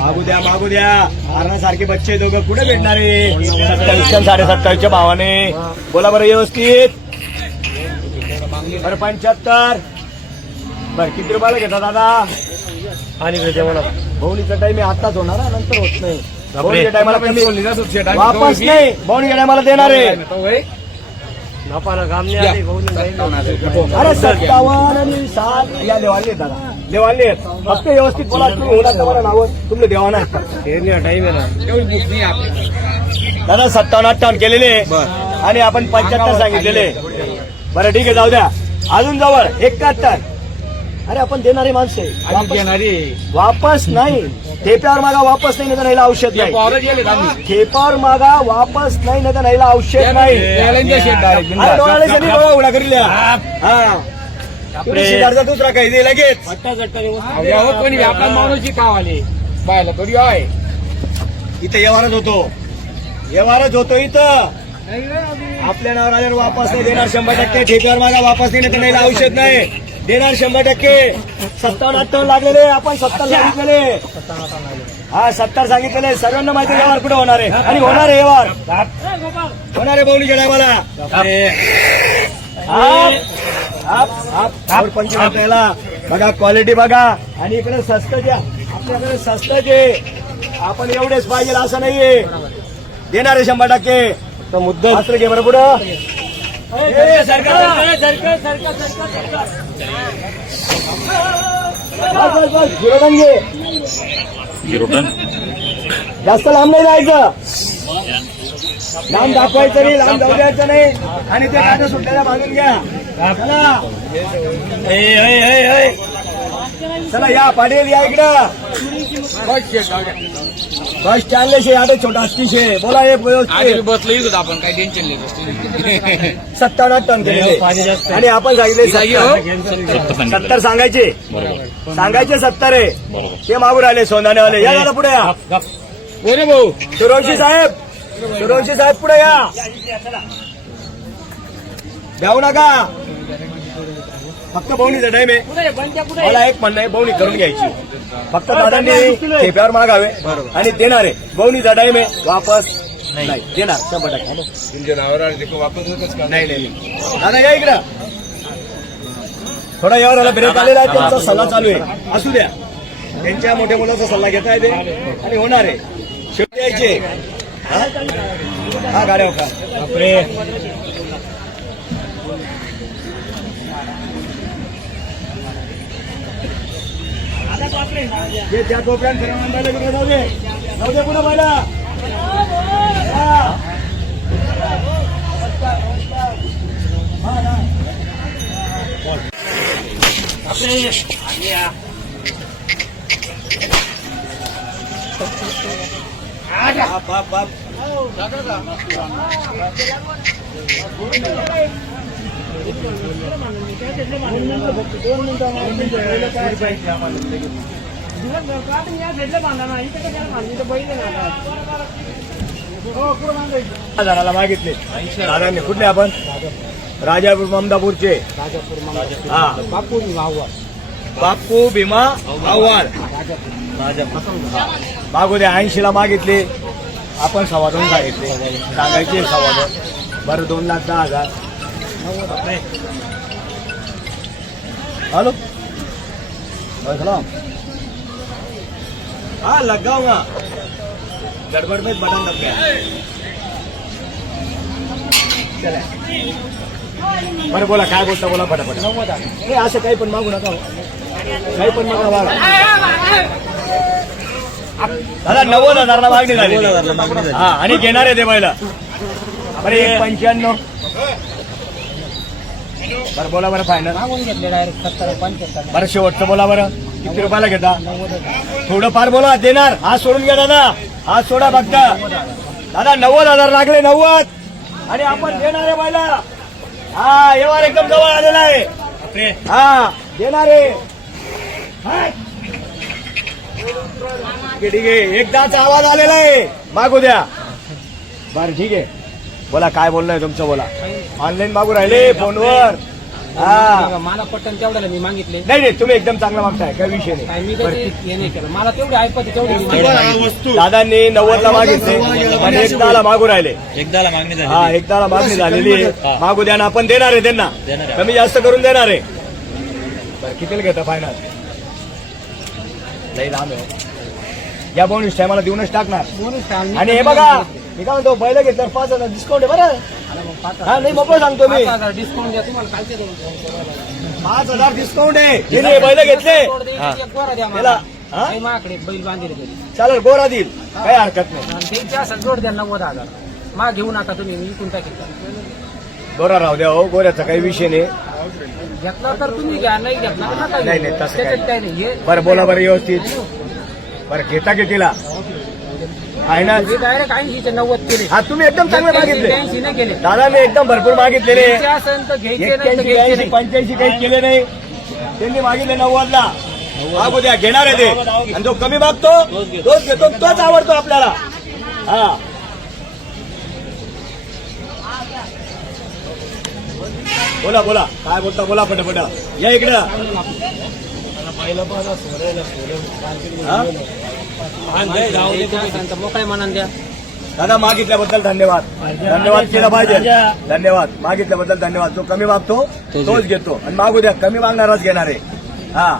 मागू द्या सारखे बच्चे दोघं कुठे भेटणार आहे? 27 27.5च्या भावाने बोला बरं व्यवस्थित. बरं 75. बरं किती रुपयाला घेता दादा? आणि जेवण भवनीचा टाइम आताच होणार, नंतर होत नाही. भवनीच्या टायमाला वापस नाही, भवनीच्या टायमाला देणार आहे. अरे 57 आणि 7 या लेवाले दादा, लेवाले फक्त व्यवस्थित बोला. तुम्ही होणार तुम्हाला नाव तुमचं देवा नाही टाइम आहे ना दादा. 57-58 केलेले आणि आपण 75 सांगितलेले. बरं ठीक आहे, जाऊ द्या. अजून जवळ 71. अरे आपण देणारे माणसे वापस नाही. ठेप्यावर मागा वापस नाही, नाही औषध नाही. ठेपावर मागा वापस नाही, नाही औषध नाही. दुसरा काही दे लगेच. कोणी व्यापार माणूस कावाले बायला थोडी आहे. इथं व्यवहारच होतो इथं. आपल्या नावावर आल्यावर वापस नाही देणार 100%. ठेप्यावर मागा वापस नाही, नाही औषध नाही देणार 100%. 57-58 लागलेले, आपण 70 सांगितलेले. हा 70 सांगितलेले. सर्वांना माहिती व्यवहार कुठे होणार आहे आणि होणार आहे व्यवहार होणार आहे बोलीच्या टायमाला. 55 बघा, क्वालिटी बघा. आणि इकडे स्वस्त द्या, आपल्याकडे स्वस्त जे आपण एवढेच पाहिजे असं नाहीये. देणार आहे 100%. तर मुद्दा मात्र घे बरं पुढं. जास्त लांब नाही जायचं, लांब दाखवायचं नाही, लांब जाऊ द्यायचं नाही. आणि ते काटा सुटल्याला बांधून घ्या. चला या पाटील या इकडं. बस स्टँडलेशे आटे छोटा 80 बोला. एक बसलो आपण काही टेन्शन नाही. 57-58 केलेले आणि आपण सांगितले 70 सांगायचे 70 आहे. ते मागून आले सोनानेवाले. या दादा पुढे या. भाऊ सुरवशी साहेब पुढे या. जाऊ नका, फक्त बोवणीचा टाइम आहे. मला एक म्हणणं आहे, बोवणी करून घ्यायची. फक्त दादांनी ठेप्यावर मागावे आणि देणार आहे. बोवणीचा टाइम आहे, वापस नाही देणार 100%. तुमच्या नावावर वापस नाही दादा या इकडं. थोडा यावर ब्रेक आलेला आहे, त्यांचा सल्ला चालू आहे. असू द्या, त्यांच्या मोठ्या मुलाचा सल्ला घेता येते आणि होणार आहे. शेवटी यायचे हा गाड्या का त्या कोपऱ्यात जाऊ दे पुढे पहिला. जणाला मागितले दादांनी. कुठले आपण? राजापूर ममदापूरचे. हा बापू भीमा आव्हाड मागू द्या. 80ला मागितले, आपण 2.25 सांगितले. सांगायचे 2.25. बरं 2,10,000. हॅलो हाँ लग जाऊंगा. गड़बड़ में बटन दब गया. चला बरं बोला, काय बोलता बोला फटाफट. नाही असं काही पण मागू नका, काही पण नका मागा. दादा 90,000ला मागणी झाली. हा आणि घेणार आहे ते पहिला. बरं 1,95. बरं बोला बरं फायनल. बरं शेवटचं बोला बरं, किती रुपयाला घेता? थोडं फार बोला. देणार. हात सोडून घ्या दादा, हात सोडा फक्त. दादा 90,000 लागले. 90 आणि आपण देणार आहे पहिला. हा व्यवहार एकदम जवळ आलेला आहे. हा देणार आहे. ठीक आहे, एकदाचा आवाज आलेला आहे. मागू द्या. बरं ठीक आहे, बोला काय बोलणं आहे तुमचं बोला. ऑनलाईन मागू राहिले फोनवर. हा. मला पट्टन तेवढ्याला मी मागितले. नाही नाही, तुम्ही एकदम चांगला मागताय, काही विषय काय नाही. मी कधी हे नाही केलं. मला तेवढे ऐकत तेवढे मी मागितले. दादांनी 90ला मागितले आणि 110ला मागू राहिले. एकदाला मागणी झाली. हा, 110ला मागणी झालेली आहे. मागू द्या ना, आपण देणार आहे त्यांना, देणार आहे. कमी जास्त करून देणार आहे. बरं, कितीला घेता फायनल? लई लांब आहे या बोनस टायमाला देऊनच टाकणार. बोनस टाइम आणि हे बघा, मी काय म्हणतो, बैल घेतल्यावर 5,000 डिस्काउंट आहे बरं. हा, नाही मोकळं सांगतो मी, डिस्काउंट द्या तुम्हाला. काय ते 5,000 डिस्काउंट आहे. तिने बैल घेतले एक गोरा द्या त्याला. मला. हा? काही माझ्याकडे बैल बांधले तरी चालेल, गोरा देईल, काही हरकत नाही. आणि त्यांची असं जोड द्या 90,000. मा घेऊ नका तुम्ही, मी विकून टाकेल. गोरा राहू द्या हो, गोऱ्याचा काही विषय नाही. घेतला तर तुम्ही घ्या, नाही घेतला तर नका घेऊ. नाही, नाही, तसं काही त्याच्यात काही नाही. हे बरं, बोला बरं व्यवस्थित. बरं, घेता कितीला आहे ना? हे डायरेक्ट 80 90 केले. हा, तुम्ही एकदम चांगले मागितले 80 नाही केले. दादा, मी एकदम भरपूर मागितलेले. घ्यायचे असेल तर घ्यायचे, नाही तर 81, घ्यायचे 82, नाही. 85 काही केले नाही. त्यांनी मागितले 90ला. मागू द्या, घेणार आहे ते. आणि जो कमी मागतो तोच घेतो, तोच आवडतो आपल्याला. हा, बोला बोला, काय बोलता, बोला पटापट. या इकडं. हा? घ्यायचे असेल तर मोकळ्या मनाने द्या. दादा, मागितल्याबद्दल धन्यवाद. धन्यवाद केला पाहिजे. धन्यवाद, मागितल्याबद्दल धन्यवाद. जो कमी मागतो तोच घेतो, आणि मागू द्या, कमी मागणारच घेणार आहे. हा,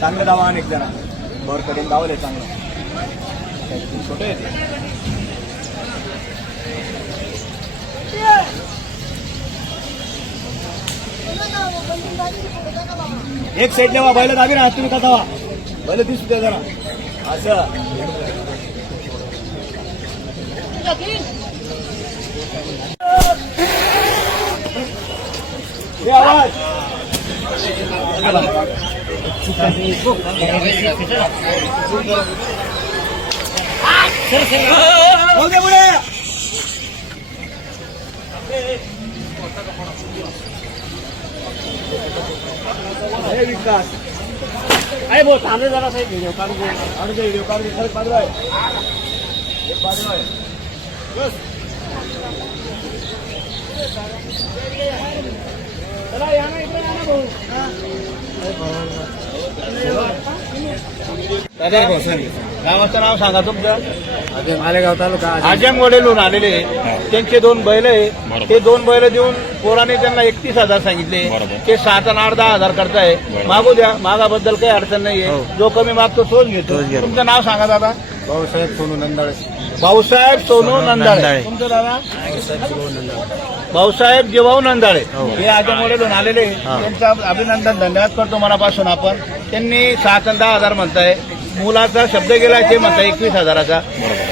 चांगलं दावा अनेक जरा बर करून दावले चांगलं. छोटे आहे ते. एक साईड नेवा, बैल दाबी ना, तुम्ही का दावा, बैल दिसू द्या जरा असं. हे आवाज हो दे पुढे. हे विकास अरे भाऊ थांबले जरा साहेब, व्हिडिओ काढू दे. व्हिडिओ काढून खरंच पाडवाय. हे पाडवाय. चला या ना, इकडे या ना भाऊ. गावाचं नाव सांगा तुमचं. मालेगाव तालुका आजमगडेलून आलेले त्यांचे 2 बैल आहे. ते 2 बैल देऊन पोराने त्यांना 31,000 सांगितले. ते 7 आणि 8-10,000 करताय. मागू द्या, मागाबद्दल काही अडचण नाहीये. जो कमी मागतो तोच घेतो. तुमचं नाव सांगा दादा. भाऊसाहेब सोनू नंदाळे. भाऊसाहेब सोनू नंदाळे. तुमचं दादा? भाऊसाहेब जीवाऊ नंदाळे. हे आजमगडेलून आलेले, त्यांचं अभिनंदन, धन्यवाद करतो मनापासून आपण. त्यांनी 7 आणि 10,000 म्हणताय. मुलाचा शब्द गेला ते म्हणताय 21,000चा.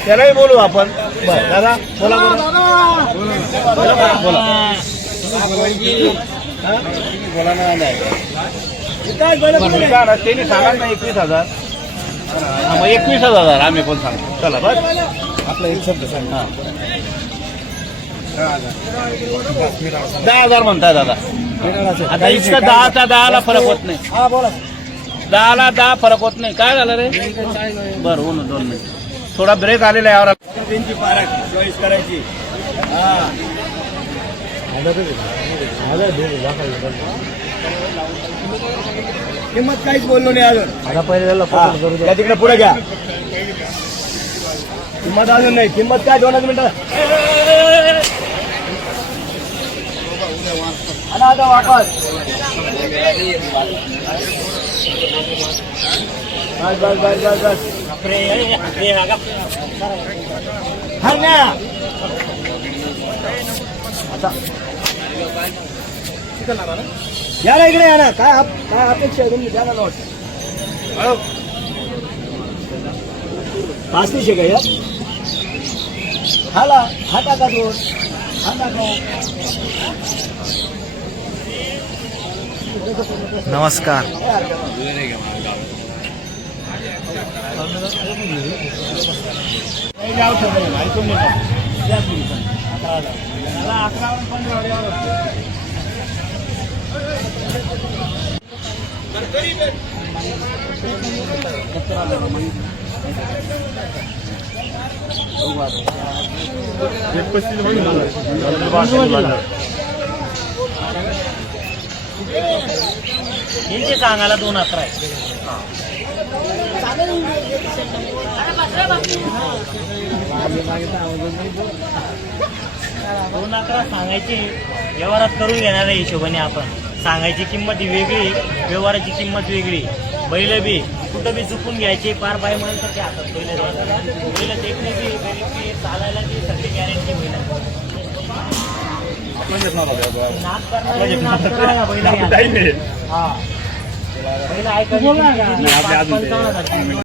त्यालाही बोलू आपण. बरं दादा, बोला बोला. बोला ना. त्यांनी सांगा ना 21,000. मग 21,000 आम्ही पण सांगतो. चला बस, आपला एक शब्द सांग. 10,000 म्हणताय दादा. आता इतकं 10चा 10ला फरक होत नाही. हा बोला. 10ला 10 फरक होत नाही. काय झालं रे? बरं, हो ना, 2 मिनिट. थोडा ब्रेक आलेला आहे. त्यांची पारख चॉईस करायची. हा, किंमत काहीच बोललो नाही अजून. त्या तिकडे पुढे घ्या. किंमत अजून नाही. किंमत काय? 2 मिनिटं. आता वापस. बस बस बस बस बस. हा ना. आता या ना, इकडे या ना. काय अपेक्षा आहे तुमची? द्या ना नोट. 500 का या? हाला हा टाका 2. हा टाका. नमस्कार. यांचे सांगायला 2-11 आहे. दोन 11 सांगायची व्यवहारात करून घेणार आहे हिशोबाने आपण. सांगायची किंमत ही वेगळी, व्यवहाराची किंमत वेगळी. बैल बी कुठं बी चुकून घ्यायचे, पार बाय म्हणून तर ते हातात बैल देखणे बी बी चालायला बी सगळी गॅरंटी बैल. नाद करणारे बैल. हा बैल ऐकायची 55,000.